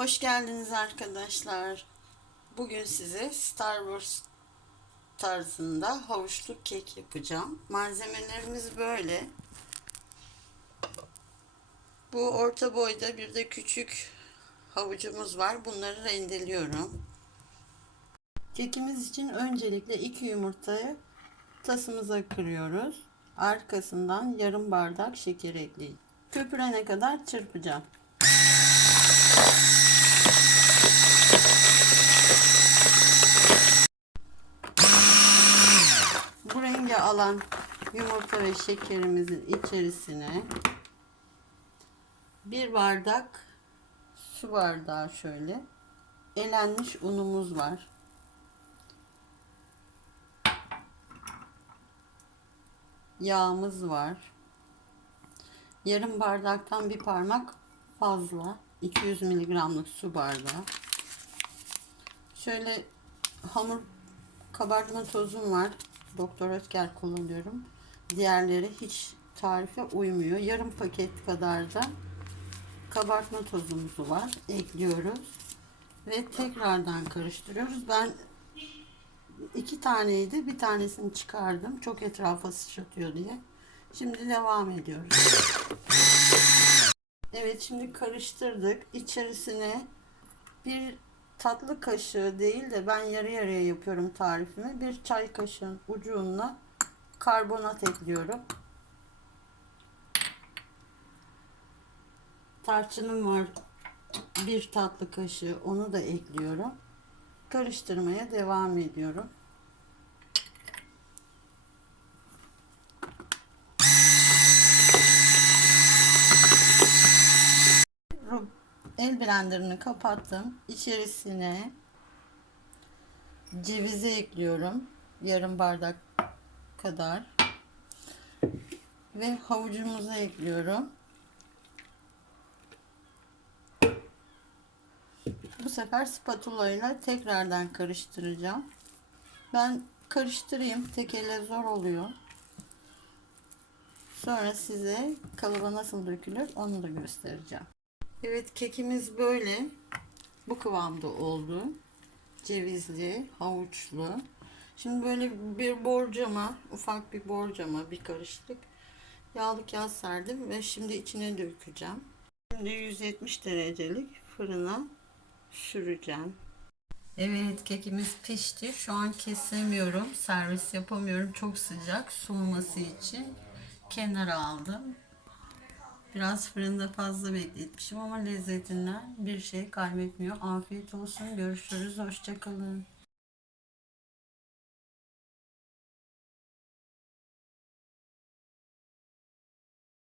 Hoş geldiniz arkadaşlar. Bugün size Star Wars tarzında havuçlu kek yapacağım. Malzemelerimiz böyle. Bu orta boyda bir de küçük havucumuz var. Bunları rendeliyorum. Kekimiz için öncelikle iki yumurtayı tasımıza kırıyoruz. Arkasından yarım bardak şeker ekleyin. Köpürene kadar çırpacağım. Bu rengi alan yumurta ve şekerimizin içerisine bir bardak su bardağı şöyle elenmiş unumuz var. Yağımız var. Yarım bardaktan bir parmak fazla 200 miligramlık su bardağı. Şöyle hamur kabartma tozum var. Doktor Ötker kullanıyorum. Diğerleri hiç tarife uymuyor. Yarım paket kadar da kabartma tozumuz var. Ekliyoruz. Ve tekrardan karıştırıyoruz. Ben iki taneydi. Bir tanesini çıkardım. Çok etrafa sıçratıyor diye. Şimdi devam ediyoruz. Evet şimdi karıştırdık. İçerisine bir tatlı kaşığı değil de ben yarı yarıya yapıyorum tarifimi. Bir çay kaşığın ucuna karbonat ekliyorum. Tarçınım var. Bir tatlı kaşığı onu da ekliyorum. Karıştırmaya devam ediyorum. El blenderını kapattım. İçerisine cevizi ekliyorum. Yarım bardak kadar. Ve havucumuzu ekliyorum. Bu sefer spatula ile tekrardan karıştıracağım. Ben karıştırayım. Tek elle zor oluyor. Sonra size kalıba nasıl dökülür onu da göstereceğim. Evet kekimiz böyle. Bu kıvamda oldu. Cevizli, havuçlu. Şimdi böyle bir borcama, ufak bir borcama bir karışlık yağlı kağıt serdim ve şimdi içine dökeceğim. Şimdi 170 derecelik fırına süreceğim. Evet kekimiz pişti. Şu an kesemiyorum. Servis yapamıyorum. Çok sıcak. Soğuması için kenara aldım. Biraz fırında fazla bekletmişim ama lezzetinden bir şey kaybetmiyor. Afiyet olsun. Görüşürüz. Hoşçakalın.